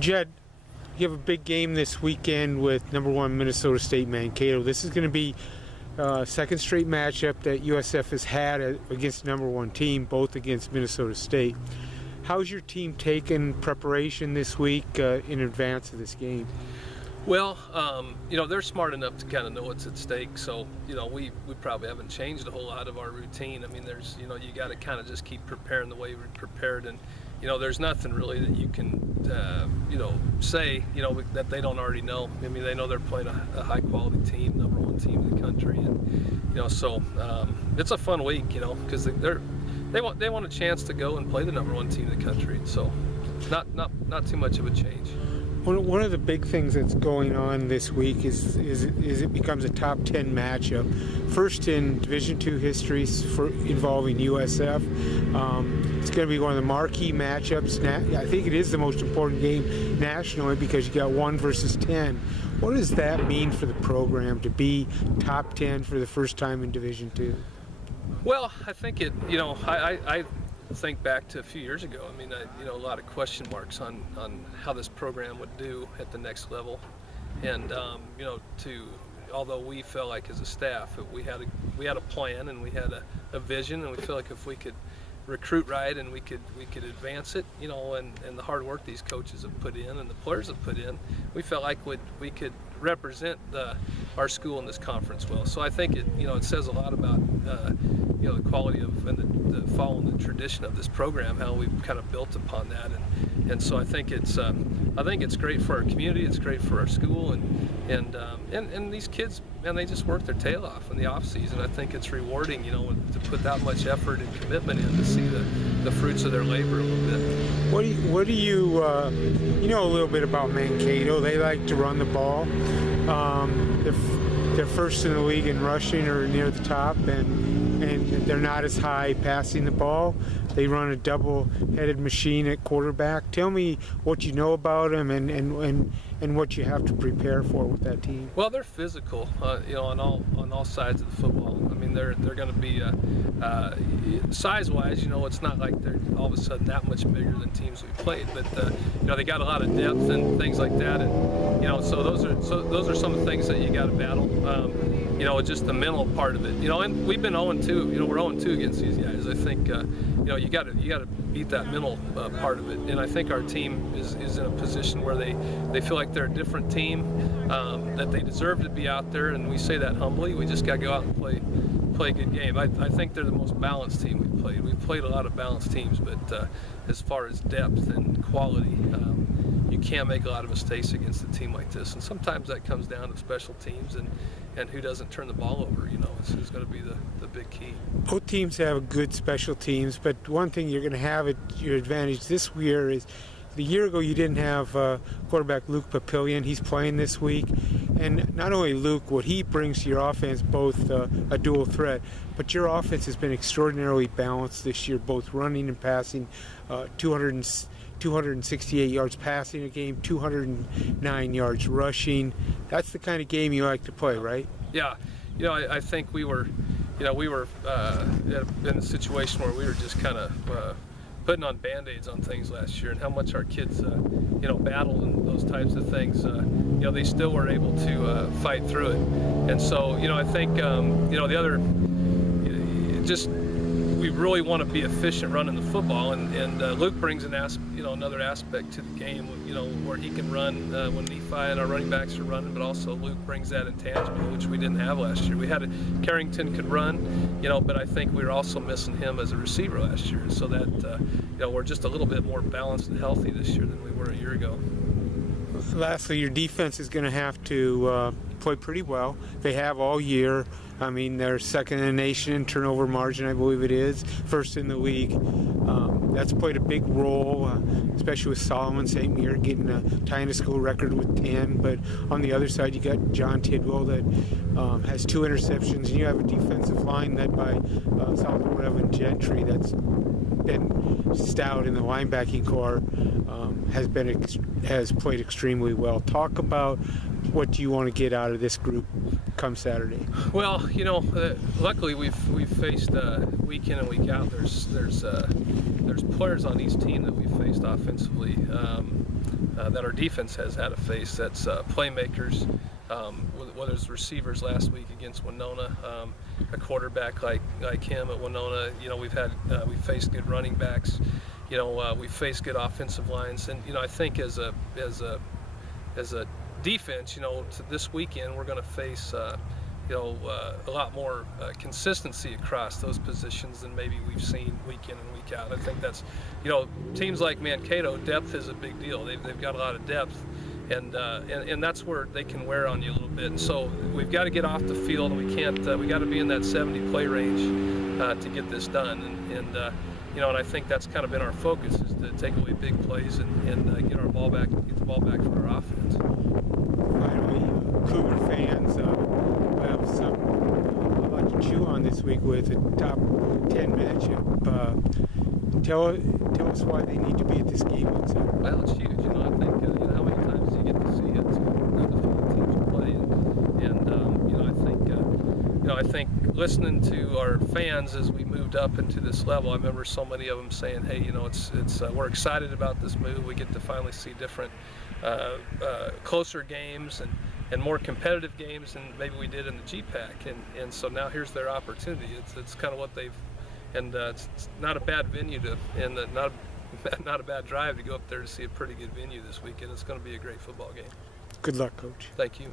Jed, you have a big game this weekend with #1 Minnesota State Mankato. This is going to be second straight matchup that USF has had against #1 team, both against Minnesota State. How's your team taken preparation this week in advance of this game? Well, they're smart enough to kind of know what's at stake. So, we probably haven't changed a whole lot of our routine. I mean, there's, you got to kind of just keep preparing the way we prepared. And, there's nothing really that you can, say, that they don't already know. I mean, they know they're playing a high quality team, #1 team in the country. And, so it's a fun week, because they want a chance to go and play the #1 team in the country. So not too much of a change. One of the big things that's going on this week is it becomes a top 10 matchup. First in Division II history involving USF. It's going to be one of the marquee matchups. I think it is the most important game nationally because you got 1 versus 10. What does that mean for the program to be top 10 for the first time in Division II? Well, I think I think back to a few years ago. I mean, a lot of question marks on how this program would do at the next level, and although we felt like as a staff we had a plan and we had a vision, and we feel like if we could recruit right and we could advance it, and the hard work these coaches have put in and the players have put in, we felt like we could represent our school in this conference well. So I think it says a lot about the quality of and the following the tradition of this program, how we've kind of built upon that, and so I think it's great for our community, it's great for our school, and these kids, man, they just work their tail off in the off season. I think it's rewarding, to put that much effort and commitment in to see the fruits of their labor a little bit. What do you know a little bit about Mankato? They like to run the ball. They're first in the league in rushing or near the top, and they're not as high passing the ball. They run a double-headed machine at quarterback. Tell me what you know about them and what you have to prepare for with that team. Well, they're physical, on all sides of the football. I mean, they're going to be size-wise. It's not like they're all of a sudden that much bigger than teams we played, but they got a lot of depth and things like that, and so those are some of the things that you got to battle. Just the mental part of it. And we've been 0-2. We're 0-2 against these guys. I think you got to beat that mental part of it. And I think our team is in a position where they feel like they're a different team, that they deserve to be out there, and we say that humbly. We just got to go out and play a good game. I think they're the most balanced team we've played. We've played a lot of balanced teams, but as far as depth and quality, you can't make a lot of mistakes against a team like this. And sometimes that comes down to special teams and who doesn't turn the ball over. Is going to be the big key. Both teams have good special teams, but one thing you're going to have at your advantage this year is the year ago you didn't have quarterback Luke Papillion. He's playing this week. And not only Luke, what he brings to your offense, both a dual threat, but your offense has been extraordinarily balanced this year, both running and passing, 268 yards passing a game, 209 yards rushing. That's the kind of game you like to play, right? Yeah. I think we were in a situation where we were just kind of putting on Band-Aids on things last year, and how much our kids, battled and those types of things. They still were able to fight through it. And so, I think, the other, we really want to be efficient running the football, and Luke brings another aspect to the game, where he can run when Nephi and our running backs are running, but also Luke brings that intangible, which we didn't have last year. We had Carrington could run, but I think we were also missing him as a receiver last year, so that we're just a little bit more balanced and healthy this year than we were a year ago. Lastly, your defense is going to have to play pretty well. They have all year. I mean, they're second in the nation in turnover margin, I believe it is, first in the league. That's played a big role, especially with Solomon St. Mir tying a school record with 10. But on the other side, you got John Tidwell that has 2 interceptions, and you have a defensive line led by Solomon Reverend Gentry that's been stout in the linebacking core, has played extremely well. Talk about what you want to get out of this group come Saturday. Well, luckily we've faced week in and week out. There's players on each team that we've faced offensively that our defense has had to face. That's playmakers, whether it's receivers last week against Winona, a quarterback like him at Winona. You know, we faced good running backs. You know, we faced good offensive lines, and you know, I think as a defense, you know, this weekend we're going to face a lot more consistency across those positions than maybe we've seen week in and week out. I think that's, you know, teams like Mankato, depth is a big deal. They've got a lot of depth, and that's where they can wear on you a little bit. And so we've got to get off the field, and we got to be in that 70 play range to get this done. And you know, and I think that's kind of been our focus, is to take away big plays and get the ball back for our offense. Finally, Cougar fans, I have something I'd like to chew on this week with a top 10 matchup. Tell us why they need to be at this game on Saturday. Well, it's huge. You know, I think you know how many times you get to see it. The teams play, and you know, I think listening to our fans as we moved up into this level, I remember so many of them saying, "Hey, you know, it's we're excited about this move. We get to finally see different, closer games and more competitive games than maybe we did in the GPAC." And so now here's their opportunity. It's kind of what they've, and it's not a bad venue not a bad drive to go up there to see a pretty good venue this weekend. It's going to be a great football game. Good luck, Coach. Thank you.